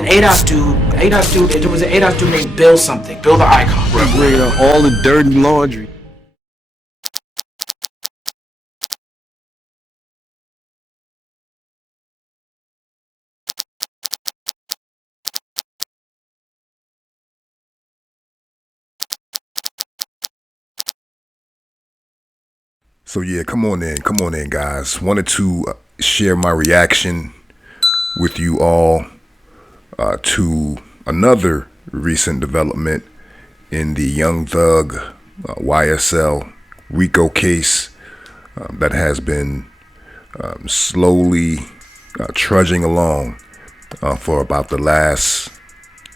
an ADOS dude. There was an ADOS dude named Bill something, Bill the Icon. Right. Bring up all the dirty laundry. So yeah, come on in, guys. Wanted to share my reaction with you all to another recent development in the Young Thug YSL RICO case that has been slowly trudging along for about the last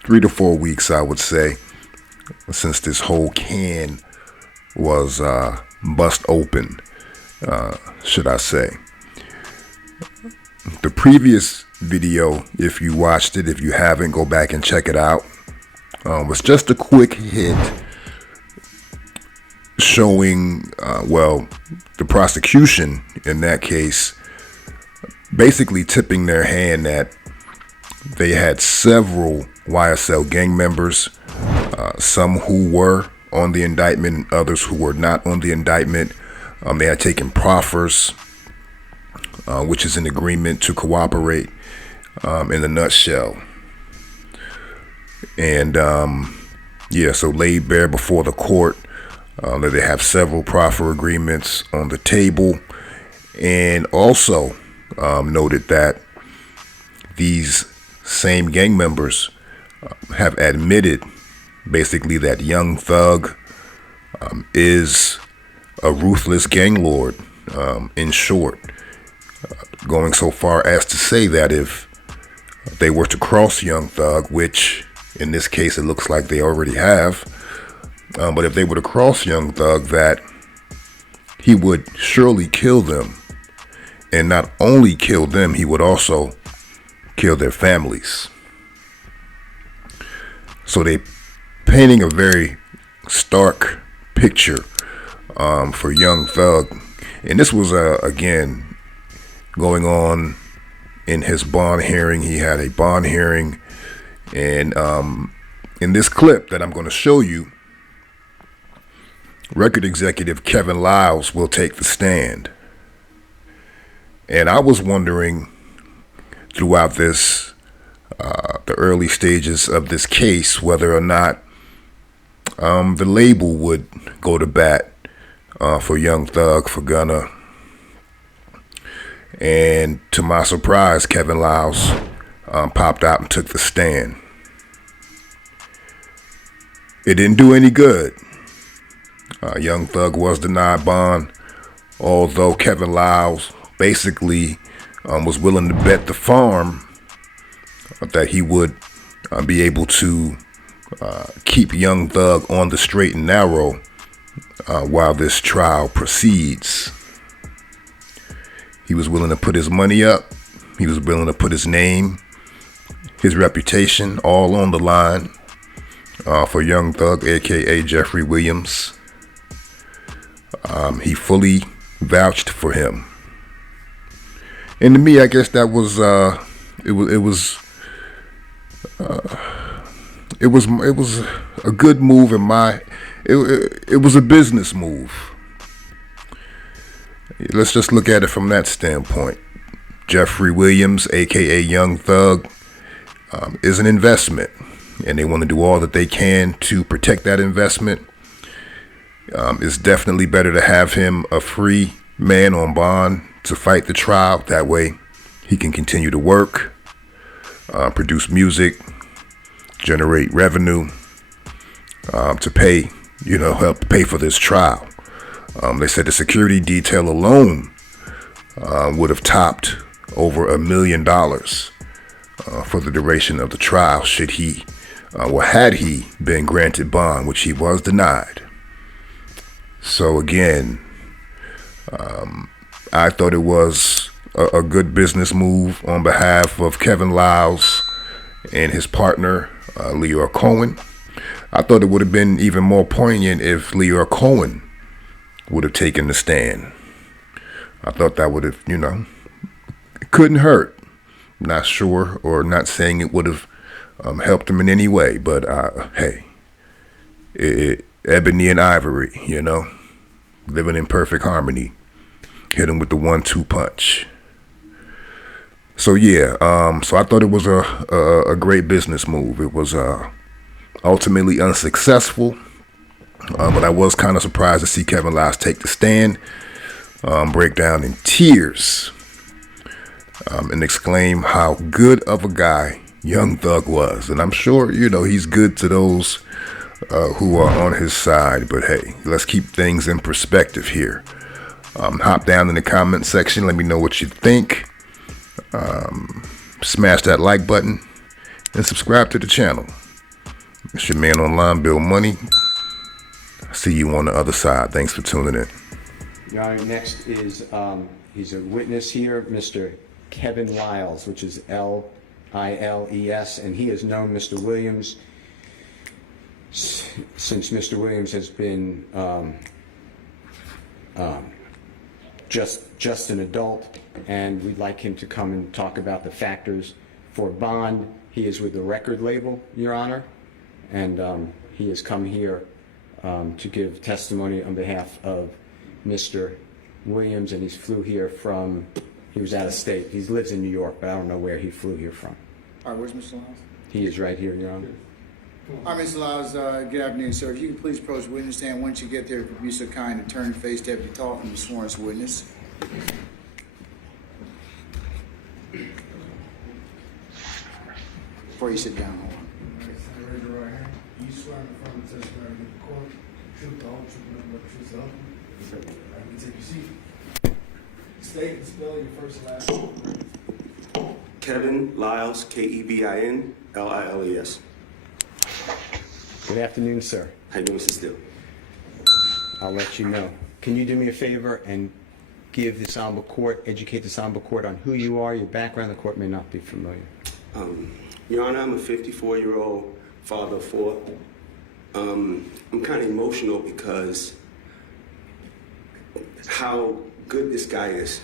3 to 4 weeks, I would say, since this whole can was bust open, should I say. The previous video, if you watched it, if you haven't, go back and check it out, was just a quick hit showing, the prosecution in that case basically tipping their hand that they had several YSL gang members, some who were on the indictment, others who were not on the indictment. They had taken proffers, which is an agreement to cooperate, in a nutshell. And so laid bare before the court that they have several proffer agreements on the table, and also noted that these same gang members have admitted basically that Young Thug is a ruthless gang lord, in short, going so far as to say that if they were to cross Young Thug, which in this case it looks like they already have, but if they were to cross Young Thug, that he would surely kill them, and not only kill them, he would also kill their families. So they painting a very stark picture for Young Thug. And this was, again, going on in his bond hearing. He had a bond hearing. And in this clip that I'm going to show you, record executive Kevin Liles will take the stand. And I was wondering throughout this, the early stages of this case, whether or not the label would go to bat for Young Thug, for Gunna. And to my surprise, Kevin Liles popped out and took the stand. It didn't do any good. Young Thug was denied bond, although Kevin Liles basically was willing to bet the farm that he would be able to keep Young Thug on the straight and narrow while this trial proceeds. He was willing to put his money up. He was willing to put his name, his reputation, all on the line for Young Thug, aka Jeffrey Williams. He fully vouched for him. And to me, I guess that was it was a good move it was a business move. Let's just look at it from that standpoint. Jeffrey Williams, aka Young Thug, is an investment, and they want to do all that they can to protect that investment. It's definitely better to have him a free man on bond to fight the trial. That way he can continue to work, produce music, generate revenue, to pay, help pay for this trial. They said the security detail alone would have topped over $1 million for the duration of the trial, should he, had he been granted bond, which he was denied. So again, I thought it was a good business move on behalf of Kevin Liles and his partner, Leor Cohen. I thought it would have been even more poignant if Leor Cohen would have taken the stand. I thought that would have, it couldn't hurt. Not sure, or not saying it would have helped him in any way. But hey, ebony and ivory, you know, living in perfect harmony. Hit him with the 1-2 punch. So yeah, so I thought it was a great business move. It was ultimately unsuccessful, but I was kind of surprised to see Kevin Liles take the stand, break down in tears, and exclaim how good of a guy Young Thug was. And I'm sure, you know, he's good to those who are on his side. But hey, let's keep things in perspective here. Hop down in the comment section. Let me know what you think. Smash that like button and subscribe to the channel. It's your man online, Bill Money. See you on the other side. Thanks for tuning in. Your Honor, next is, he's a witness here, Mr. Kevin Liles, which is Liles, and he has known Mr. Williams since Mr. Williams has been just an adult, and we'd like him to come and talk about the factors for bond. He is with the record label, Your Honor, and he has come here to give testimony on behalf of Mr. Williams, and he flew here from, he was out of state. He lives in New York, but I don't know where he flew here from. All right, where's Mr. Liles? He is right here, Your Honor. All right, Mr. Liles, good afternoon, sir. If you could please approach the witness stand. Once you get there, if you'd be so kind to turn and face Deputy Talk and be sworn as a witness. Before you sit down, hold on. Raise your right hand. You swear in front of the testimony of the court, truth, the whole truth, nothing but the truth, so help you. All right, you take your seat. State and spell your first and last name. Kevin Liles, Kevin Liles. Good afternoon, sir. How you doing, Mr. Steele? I'll let you know. Can you do me a favor and give this honorable court, educate this honorable court on who you are, your background? The court may not be familiar. Your Honor, I'm a 54-year-old father of 4. I'm kind of emotional because how good this guy is.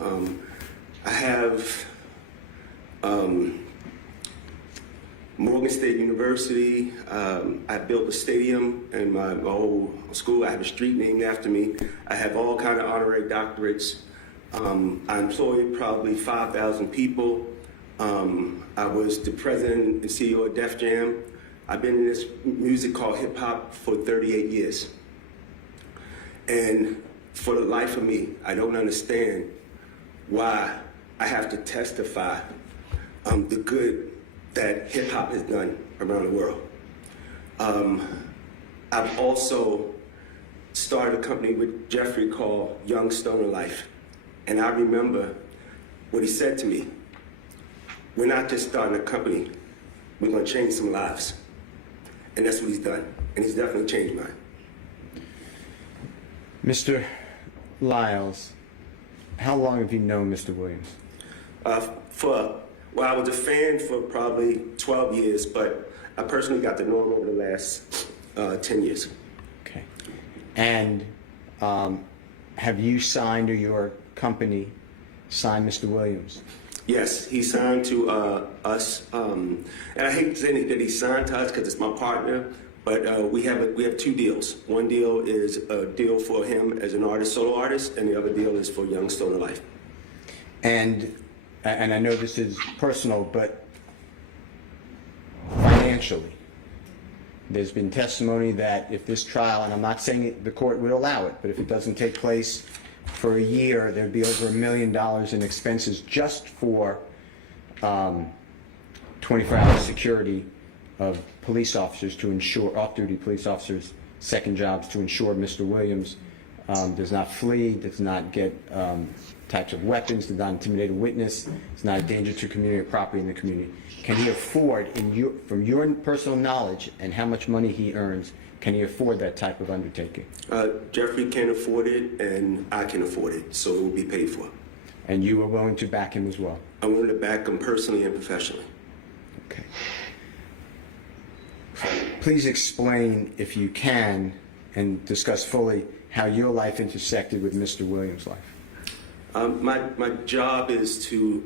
I have Morgan State University. I built a stadium in my old school. I have a street named after me. I have all kind of honorary doctorates. I employed probably 5,000 people. I was the president and CEO of Def Jam. I've been in this music called hip hop for 38 years. And for the life of me, I don't understand why I have to testify the good that hip hop has done around the world. I've also started a company with Jeffrey called Young Stoner Life. And I remember what he said to me. We're not just starting a company, we're gonna change some lives. And that's what he's done. And he's definitely changed mine. Mr. Liles, how long have you known Mr. Williams? Well, I was a fan for probably 12 years, but I personally got to know him over the last 10 years. Okay. And have you signed, or your company signed Mr. Williams? Yes, he signed to us, and I hate to say that he signed to us because it's my partner, but we have 2 deals. One deal is a deal for him as an artist, solo artist, and the other deal is for Young Stoner Life. And I know this is personal, but financially, there's been testimony that if this trial, and I'm not saying the court would allow it, but if it doesn't take place for a year, there'd be over $1 million in expenses just for 24-hour security of police officers to ensure, off-duty police officers, second jobs to ensure Mr. Williams does not flee, does not get types of weapons, does not intimidate a witness, is not a danger to community or property in the community. Can he afford, from your personal knowledge and how much money he earns, can he afford that type of undertaking? Jeffrey can afford it, and I can afford it, so it will be paid for. And you are willing to back him as well? I'm willing to back him personally and professionally. Okay. Please explain, if you can, and discuss fully how your life intersected with Mr. Williams' life. My job is to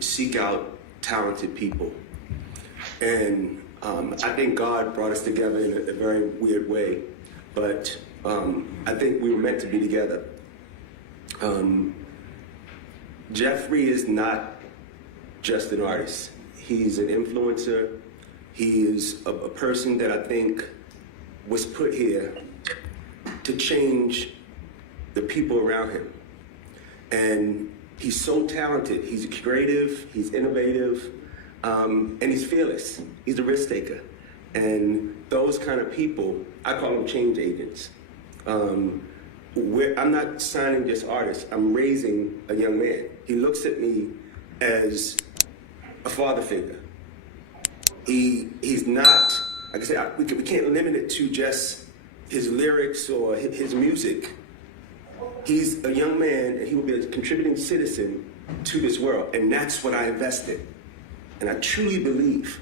seek out talented people. And I think God brought us together in a very weird way, but I think we were meant to be together. Jeffrey is not just an artist. He's an influencer. He is a person that I think was put here to change the people around him. And he's so talented. He's creative, he's innovative, and he's fearless. He's a risk taker. And those kind of people, I call them change agents. I'm not signing just artists, I'm raising a young man. He looks at me as a father figure. He's not, like I said, we can't limit it to just his lyrics or his music. He's a young man and he will be a contributing citizen to this world, and that's what I invest in. And I truly believe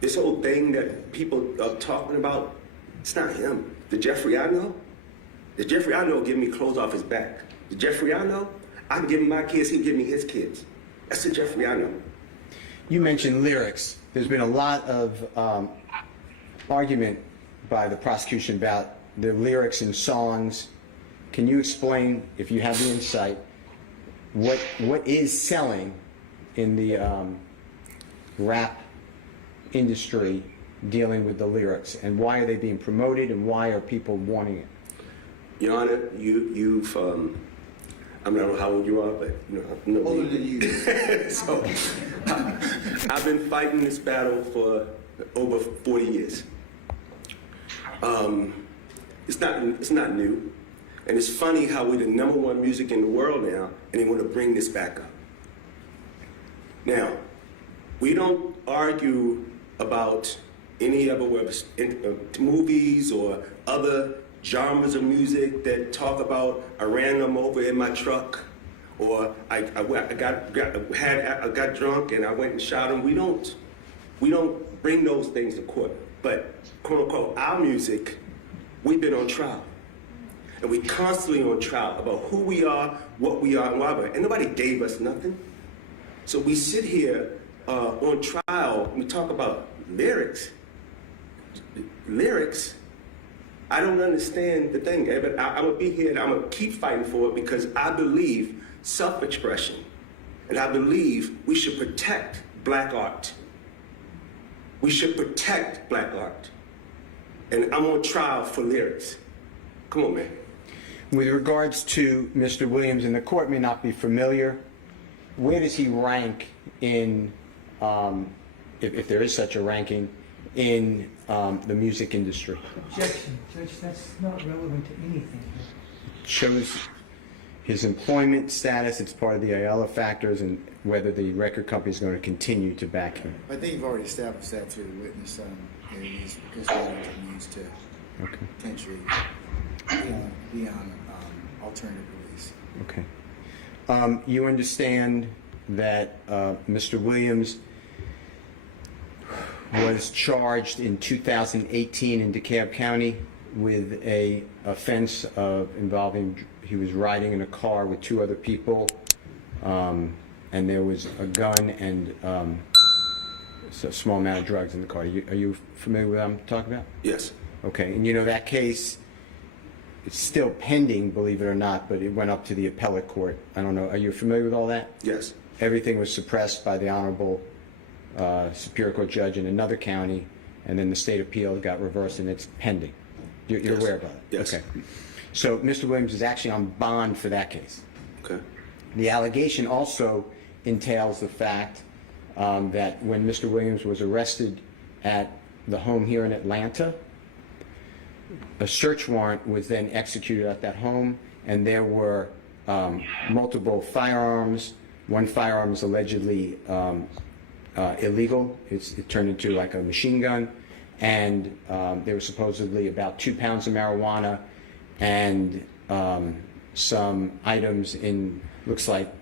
this whole thing that people are talking about, it's not him. The Jeffrey I know give me clothes off his back. The Jeffrey I know, I can give him my kids, he can give me his kids. That's the Jeffrey I know. You mentioned lyrics. There's been a lot of argument by the prosecution about the lyrics in songs. Can you explain, if you have the insight, what is selling in the rap industry dealing with the lyrics, and why are they being promoted, and why are people wanting it? Your Honor, you've I don't know how old you are, but you know Older than you. So I've been fighting this battle for over 40 years. It's not new, and it's funny how we're the #1 music in the world now, and they want to bring this back up. Now, we don't argue about any other movies or other genres of music that talk about I ran them over in my truck, or I got drunk and I went and shot him. We don't bring those things to court. But quote unquote our music, we've been on trial, and we constantly on trial about who we are, what we are, and why we're. And nobody gave us nothing. So we sit here on trial and we talk about lyrics. Lyrics. I don't understand the thing, but I'm gonna be here and I'm gonna keep fighting for it because I believe self-expression, and I believe we should protect black art. We should protect black art, and I'm on trial for lyrics. Come on, man. With regards to Mr. Williams, and the court may not be familiar, where does he rank in, if there is such a ranking, in the music industry? Objection, Judge, that's not relevant to anything. Shows his employment status, it's part of the Ayala factors, and whether the record company is going to continue to back him. I think you've already established that through the witness. He's needs to potentially be on alternative release. Okay. You understand that Mr. Williams was charged in 2018 in DeKalb County with a offense of involving, he was riding in a car with 2 other people, and there was a gun and a small amount of drugs in the car. Are you familiar with what I'm talking about? Yes. Okay, and you know that case, it's still pending, believe it or not, but it went up to the appellate court. I don't know, are you familiar with all that? Yes. Everything was suppressed by the Honorable Superior Court judge in another county, and then the state appeal got reversed and it's pending. You're Yes. aware about it? Yes. Okay. So Mr. Williams is actually on bond for that case. Okay. The allegation also entails the fact that when Mr. Williams was arrested at the home here in Atlanta, a search warrant was then executed at that home, and there were multiple firearms. One firearm is allegedly illegal. It turned into like a machine gun, and there was supposedly about 2 pounds of marijuana and some items in, looks like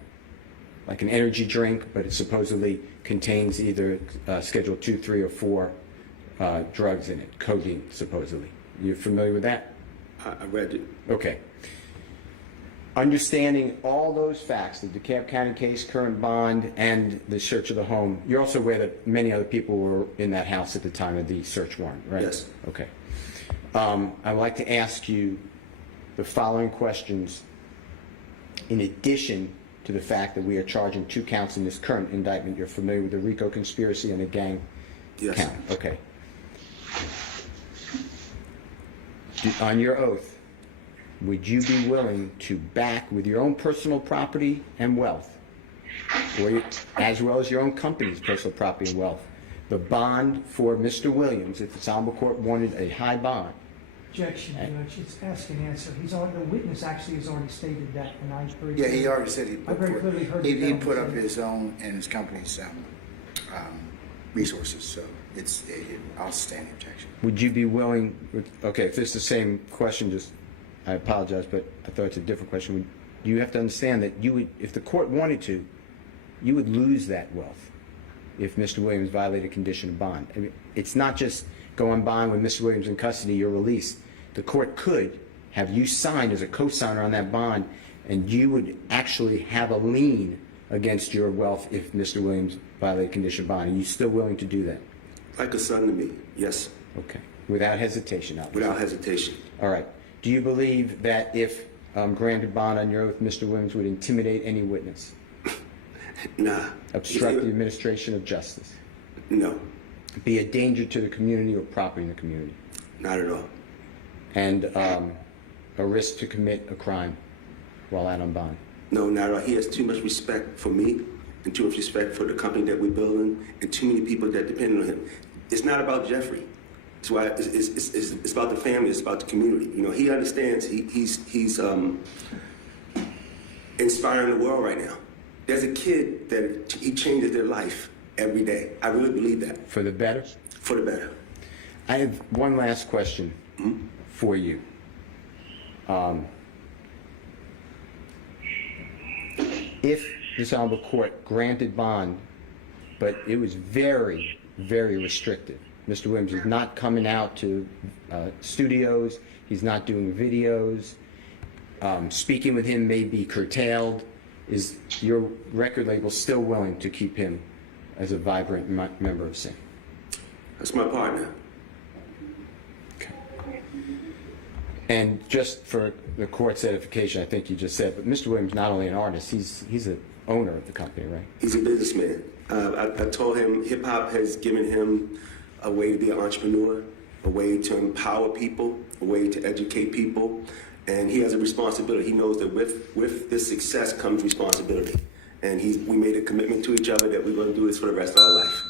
an energy drink, but it supposedly contains either Schedule 2, 3, or 4 drugs in it, codeine supposedly. You familiar with that? I read it. Okay. Understanding all those facts, the DeKalb County case, current bond, and the search of the home, you're also aware that many other people were in that house at the time of the search warrant, right? Yes. Okay. I'd like to ask you the following questions in addition to the fact that we are charging 2 counts in this current indictment. You're familiar with the RICO conspiracy and the gang Yes. count? Okay. On your oath, would you be willing to back with your own personal property and wealth, as well as your own company's personal property and wealth, the bond for Mr. Williams if the Honorable Court wanted a high bond? Objection, Judge. It's ask and answer. The witness actually has already stated that, and I very Yeah, he already said he I very clearly heard the he gentleman put up say- his own and his company's resources, so I'll stand the objection. Would you be willing, okay, if it's the same question, I apologize, but I thought it's a different question. You have to understand that you would, if the court wanted to, you would lose that wealth if Mr. Williams violated condition of bond. I mean, it's not just go on bond with Mr. Williams in custody, you're released. The court could have you signed as a co-signer on that bond, and you would actually have a lien against your wealth if Mr. Williams violated condition of bond. Are you still willing to do that? Like a son to me, yes, Okay. Without hesitation, obviously. without hesitation. All right. Do you believe that if granted bond on your oath, Mr. Williams would intimidate any witness, Nah. obstruct the administration of justice, No, be a danger to the community or property in the community, not at all. and a risk to commit a crime while out on bond? No, not at all. He has too much respect for me and too much respect for the company that we're building and too many people that depend on him. It's not about Jeffrey. It's why it's about the family. It's about the community. You know, he understands. He's inspiring the world right now. There's a kid that he changes their life every day. I really believe that. For the better? For the better. I have one last question for you. If this honorable court granted bond, but it was very, very restrictive. Mr. Williams is not coming out to studios. He's not doing videos. Speaking with him may be curtailed. Is your record label still willing to keep him as a vibrant member of SIN? That's my partner. And just for the court's edification, I think you just said, but Mr. Williams not only an artist, he's an owner of the company, right? He's a businessman. I told him hip hop has given him a way to be an entrepreneur, a way to empower people, a way to educate people, and he has a responsibility. He knows that with this success comes responsibility, and we made a commitment to each other that we're going to do this for the rest of our life.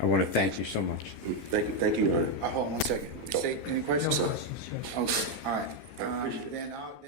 I want to thank you so much. Thank you, Your Honor. Hold on one second. State, any No questions? questions, Judge. Okay, all right. Then I'll